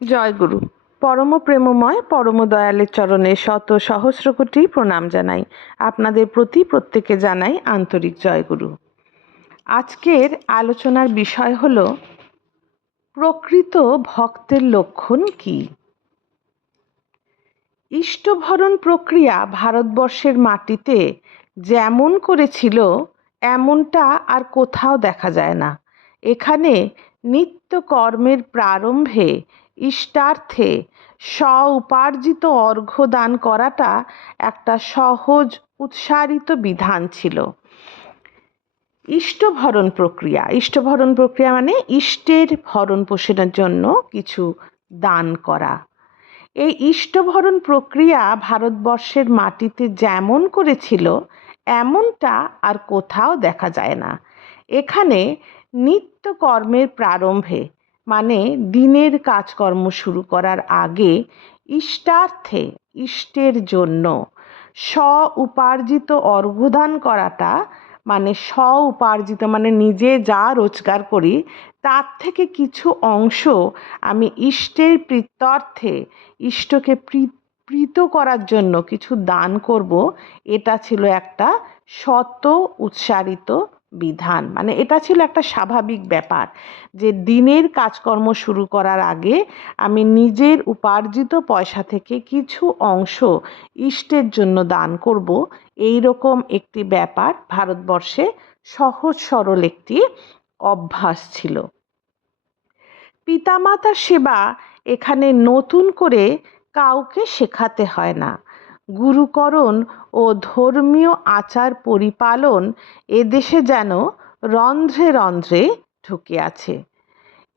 জয়গুরু। পরম প্রেমময় পরম দয়ালের চরণে শত সহস্র কোটি প্রণাম জানাই। আপনাদের প্রতি প্রত্যেকে জানাই আন্তরিক জয়গুরু। আজকের আলোচনার বিষয় হল প্রকৃত ভক্তের লক্ষণ কি। ইষ্টভরণ প্রক্রিয়া ভারতবর্ষের মাটিতে যেমন করেছিল এমনটা আর কোথাও দেখা যায় না। এখানে নিত্য কর্মের প্রারম্ভে ইষ্টার্থে স্ব-উপার্জিত অর্ঘ্য দান করাটা একটা সহজ উৎসারিত বিধান ছিল। ইষ্টভরণ প্রক্রিয়া মানে ইষ্টের ভরণ পোষণের জন্য কিছু দান করা। এই ইষ্টভরণ প্রক্রিয়া ভারতবর্ষের মাটিতে যেমন করেছিল এমনটা আর কোথাও দেখা যায় না। এখানে নিত্য কর্মের প্রারম্ভে মানে দিনের কাজকর্ম শুরু করার আগে ইষ্টার্থে ইষ্টের জন্য স্ব-উপার্জিত অর্ঘ্যদান করাটা মানে স্ব-উপার্জিত মানে নিজে যা রোজগার করি তার থেকে কিছু অংশ আমি ইষ্টের প্রীত্যর্থে ইষ্টকে প্রীত করার জন্য কিছু দান করব। এটা ছিল একটা শত উৎসারিত বিধান, মানে এটা ছিল একটা স্বাভাবিক ব্যাপার যে দিনের কাজকর্ম শুরু করার আগে আমি নিজের উপার্জিত পয়সা থেকে কিছু অংশ ইষ্টের জন্য দান করব। এই রকম একটি ব্যাপার ভারতবর্ষে সহজ সরল একটি অভ্যাস ছিল। পিতামাতার সেবা এখানে নতুন করে কাউকে শেখাতে হয় না। গুরুকরণ ও ধর্মীয় আচার পরিপালন এদেশে যেন রন্ধ্রে রন্ধ্রে ঢুকে আছে।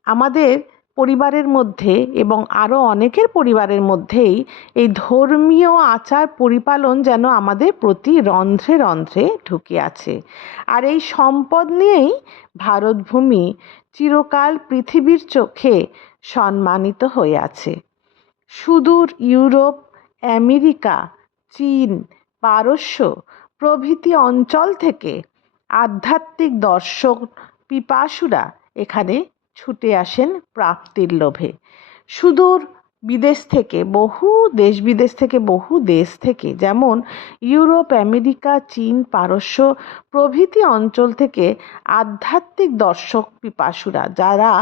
আমাদের পরিবারের মধ্যে এবং আরও অনেকের পরিবারের মধ্যেই এই ধর্মীয় আচার পরিপালন যেন আমাদের প্রতি রন্ধ্রে রন্ধ্রে ঢুকে আছে। আর এই সম্পদ নিয়েই ভারতভূমি চিরকাল পৃথিবীর চোখে সম্মানিত হয়ে আছে। সুদূর ইউরোপ, আমেরিকা, চীন, পারস্য প্রভৃতি অঞ্চল থেকে আধ্যাত্মিক দর্শন পিপাসুরা এখানে ছুটে আসেন প্রাপ্তির লোভে। সুদূর বিদেশ থেকে বহু দেশ থেকে যেমন ইউরোপ, আমেরিকা, চীন, পারস্য প্রভৃতি অঞ্চল থেকে আধ্যাত্মিক দর্শক পিপাসুরা, যারা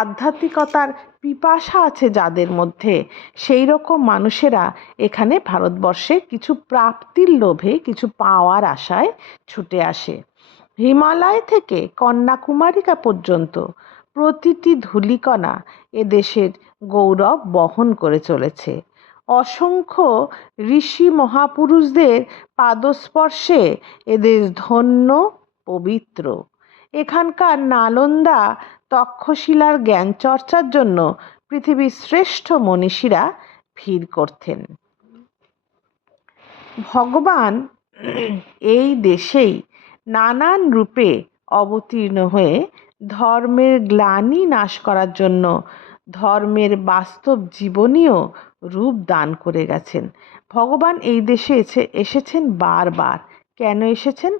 আধ্যাত্মিকতার পিপাসা আছে যাদের মধ্যে, সেই রকম মানুষেরা এখানে ভারতবর্ষে কিছু প্রাপ্তির লোভে কিছু পাওয়ার আশায় ছুটে আসে। হিমালয় থেকে কন্যাকুমারিকা পর্যন্ত প্রতিটি ধূলিকণা এদেশের গৌরব বহন করে চলেছে। অসংখ্য ঋষি মহাপুরুষদের পাদস্পর্শে এদেশ ধন্য পবিত্র। এখানকার নালন্দা তক্ষশিলার জ্ঞান চর্চার জন্য পৃথিবীর শ্রেষ্ঠ মনীষীরা ভিড় করতেন। ভগবান এই দেশেই নানান রূপে অবতীর্ণ হয়ে ধর্মের গ্লানি নাশ করার জন্য ধর্মের বাস্তব জীবনীয় রূপ দান করে গেছেন। ভগবান এই দেশে এসেছেন বারবার। কেন এসেছেন?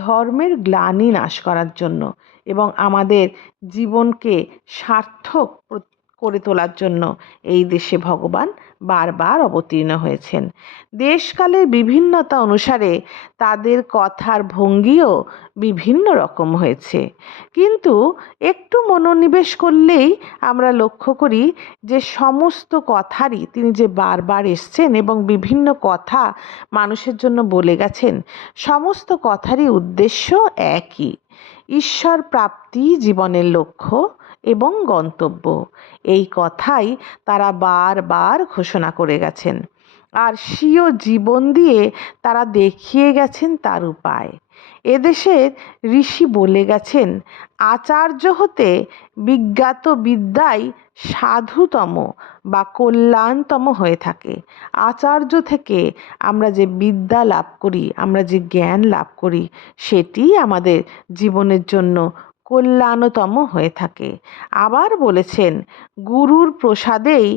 ধর্মের গ্লানি নাশ করার জন্য এবং আমাদের জীবনকে সার্থক করে তোলার জন্য এই দেশে ভগবান বারবার অবতীর্ণ হয়েছেন। দেশকালের বিভিন্নতা অনুসারে তাদের কথার ভঙ্গিও বিভিন্ন রকম হয়েছে, কিন্তু একটু মনোনিবেশ করলেই আমরা লক্ষ্য করি যে সমস্ত কথারই তিনি যে বারবার এসছেন এবং বিভিন্ন কথা মানুষের জন্য বলে গেছেন, সমস্ত কথারই উদ্দেশ্য একই: ঈশ্বর প্রাপ্তি জীবনের লক্ষ্য এবং গন্তব্য। এই কথাই তারা বারবার ঘোষণা করে গেছেন, আর স্বীয় জীবন দিয়ে তারা দেখিয়ে গেছেন তার উপায়। এদেশের ঋষি বলে গেছেন, আচার্য হতে বিজ্ঞাত বিদ্যাই সাধুতম বা কল্যাণতম হয়ে থাকে। আচার্য থেকে আমরা যে বিদ্যা লাভ করি, আমরা যে জ্ঞান লাভ করি, সেটি আমাদের জীবনের জন্য কল্যাণতম হয়ে থাকে। আবার বলেছেন, গুরুর প্রসাদেই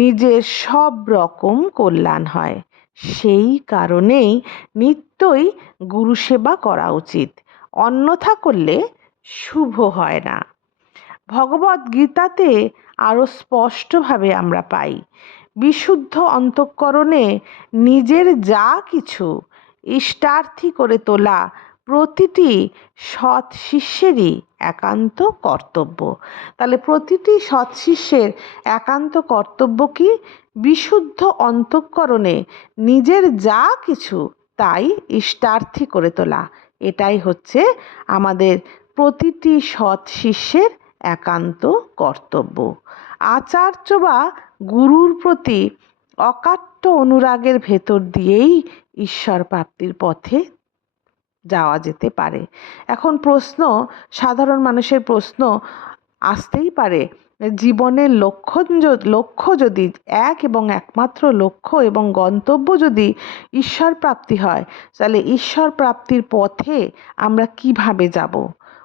নিজের সব রকম কল্যাণ হয়। সেই কারণেই নিত্যই গুরু সেবা করা উচিত, অন্যথা করলে শুভ হয় না। ভগবদ্গীতাতে আরও স্পষ্টভাবে আমরা পাই। বিশুদ্ধ অন্তঃকরণে নিজের যা কিছু ইষ্টার্থী করে তোলা প্রতিটি সৎ শিষ্যেরই একান্ত কর্তব্য। তাহলে প্রতিটি সৎ শিষ্যের একান্ত কর্তব্য কি? বিশুদ্ধ অন্তঃকরণে নিজের যা কিছু তাই ইষ্টার্থী করে তোলা। এটাই হচ্ছে আমাদের প্রতিটি সৎ শিষ্যের একান্ত কর্তব্য। আচার্য বা গুরুর প্রতি অকাট্য অনুরাগের ভেতর দিয়েই ঈশ্বর প্রাপ্তির পথে যাওয়া যেতে পারে। এখন প্রশ্ন, সাধারণ মানুষের প্রশ্ন আসতেই পারে, জীবনের লক্ষ্য যদি এক এবং একমাত্র লক্ষ্য এবং গন্তব্য যদি ঈশ্বর প্রাপ্তি হয়, তাহলে ঈশ্বর প্রাপ্তির পথে আমরা কিভাবে যাব?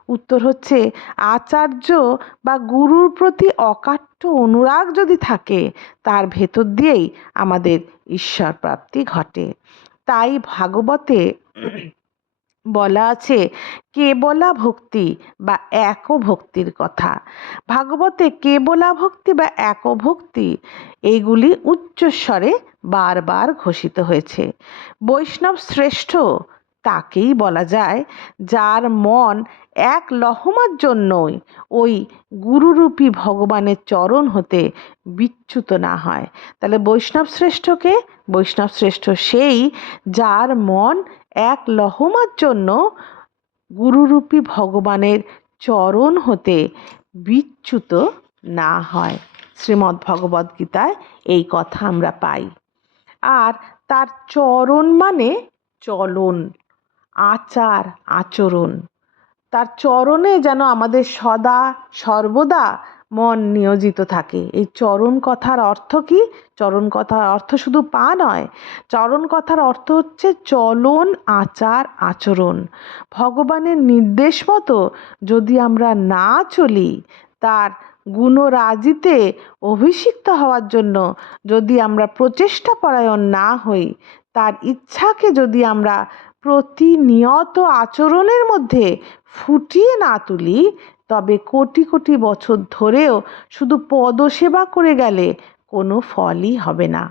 উত্তর হচ্ছে, আচার্য বা গুরুর প্রতি অকাট্য অনুরাগ যদি থাকে, তার ভেতর দিয়েই আমাদের ঈশ্বর প্রাপ্তি ঘটে। তাই ভাগবতে বলা আছে কেবলা ভক্তি বা এক ভক্তির কথা। ভাগবতে কেবলা ভক্তি বা এক ভক্তি এইগুলি উচ্চস্বরে বারবার ঘোষিত হয়েছে। বৈষ্ণব শ্রেষ্ঠ তাকেই বলা যায় যার মন এক লহমার জন্যই ওই গুরুরূপী ভগবানের চরণ হতে বিচ্যুত না হয়। তাহলে বৈষ্ণব শ্রেষ্ঠকে? বৈষ্ণব শ্রেষ্ঠ সেই যার মন এক লহমার জন্য গুরুরূপী ভগবানের চরণ হতে বিচ্যুত না হয়। শ্রীমদ্ ভগবদ গীতায় এই কথা আমরা পাই। আর তার চরণ মানে চলন, আচার, আচরণ। তার চরণে যেন আমাদের সদা সর্বদা মন নিয়োজিত থাকে। এই চরণ কথার অর্থ কি? চরণ কথার অর্থ শুধু পা নয়, চরণ কথার অর্থ হচ্ছে চলন, আচার, আচরণ। ভগবানের নির্দেশ মতো যদি আমরা না চলি, তার গুণরাজিতে অভিষিক্ত হওয়ার জন্য যদি আমরা প্রচেষ্টা পরায়ণ না হই, তার ইচ্ছাকে যদি আমরা প্রতিনিয়ত আচরণের মধ্যে ফুটিয়ে না তুলি, তবে কোটি কোটি বছর ধরেও শুধু পদসেবা করে গেলে কোনো ফলই হবে না।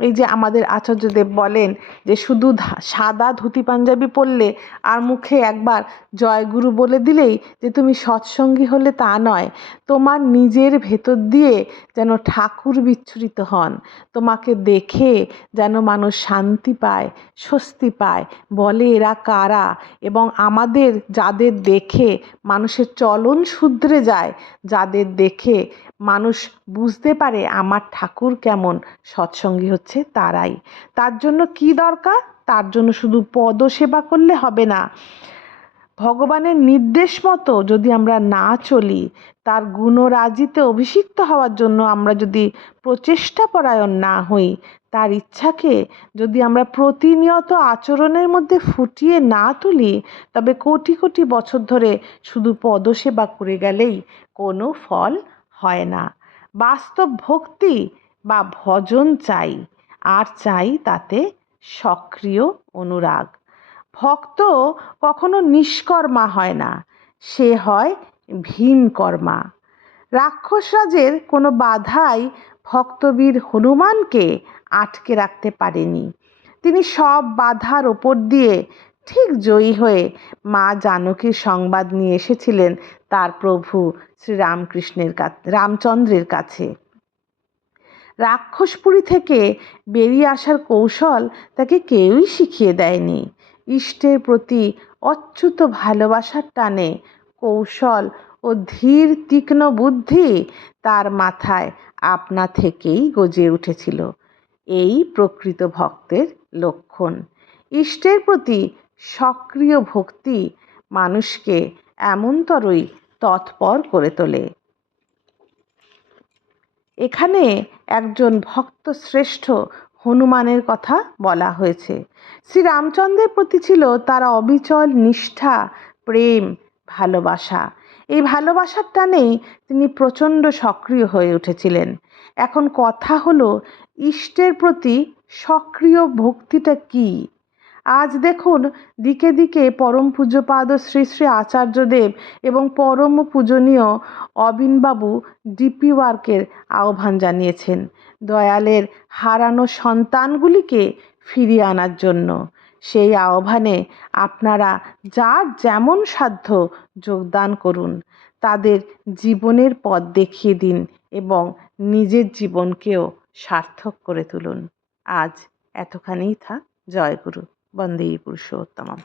এই যে আমাদের আচার্যদেব বলেন যে শুধু সাদা ধুতি পাঞ্জাবি পরলে আর মুখে একবার জয়গুরু বলে দিলেই যে তুমি সৎসঙ্গী হলে, তা নয়। তোমার নিজের ভেতর দিয়ে যেন ঠাকুর বিচ্ছুরিত হন, তোমাকে দেখে যেন মানুষ শান্তি পায়, স্বস্তি পায়, বলে এরা কারা, এবং আমাদের যাদের দেখে মানুষের চলন শুধরে যায়, যাদের দেখে মানুষ বুঝতে পারে আমার ঠাকুর কেমন, সৎসঙ্গী হচ্ছে তারাই। তার জন্য কি দরকার? তার জন্য শুধু পদসেবা করলে হবে না। ভগবানের নির্দেশ মতো যদি আমরা না চলি, তার গুণরাজিতে অভিষিক্ত হওয়ার জন্য আমরা যদি প্রচেষ্টা পরায়ণ না হই, তার ইচ্ছাকে যদি আমরা প্রতিনিয়ত আচরণের মধ্যে ফুটিয়ে না তুলি, তবে কোটি কোটি বছর ধরে শুধু পদসেবা করে গেলেই কোনো ফল হয় না। বাস্তব ভক্তি বা ভজন চাই, আর চাই তাতে সক্রিয় অনুরাগ। ভক্ত কখনো নিষ্কর্মা হয় না, সে হয় ভীমকর্মা। রাক্ষসরাজের কোনো বাধাই ভক্তবীর হনুমানকে আটকে রাখতে পারেনি। তিনি সব বাধার ওপর দিয়ে ঠিক জয়ী হয়ে মা জানকীর সংবাদ নিয়ে এসেছিলেন তার প্রভু শ্রীরামকৃষ্ণের কাছে, রামচন্দ্রের কাছে। রাক্ষসপুরী থেকে বেরিয়ে আসার কৌশল তাকে কেউই শিখিয়ে দেয়নি। ইষ্টের প্রতি অচ্যুত ভালোবাসার টানে কৌশল ও ধীর তীক্ষ্ণ বুদ্ধি তার মাথায় আপনা থেকেই গজে উঠেছিল। এই প্রকৃত ভক্তের লক্ষণ। ইষ্টের প্রতি সক্রিয় ভক্তি মানুষকে এমনতরই তৎপর করে তোলে। এখানে একজন ভক্ত শ্রেষ্ঠ হনুমানের কথা বলা হয়েছে। শ্রী রামচন্দ্রের প্রতি ছিল তার অবিচল নিষ্ঠা, প্রেম, ভালোবাসা। এই ভালোবাসার টানেই তিনি প্রচণ্ড সক্রিয় হয়ে উঠেছিলেন। এখন কথা হলো, ইষ্টের প্রতি সক্রিয় ভক্তিটা কি? আজ দেখুন দিকে দিকে পরম পূজ্যপাদ শ্রী শ্রী আচার্যদেব এবং পরম পূজনীয় অবিনবাবু ডিপি ওয়ার্কের আহ্বান জানিয়েছেন দয়ালের হারানো সন্তানগুলিকে ফিরিয়ে আনার জন্য। সেই আহ্বানে আপনারা যার যেমন সাধ্য যোগদান করুন, তাদের জীবনের পথ দেখিয়ে দিন এবং নিজের জীবনকেও সার্থক করে তুলুন। আজ এতখানিই থাক। জয় গুরু। বন্দে পুরুষোত্তমম।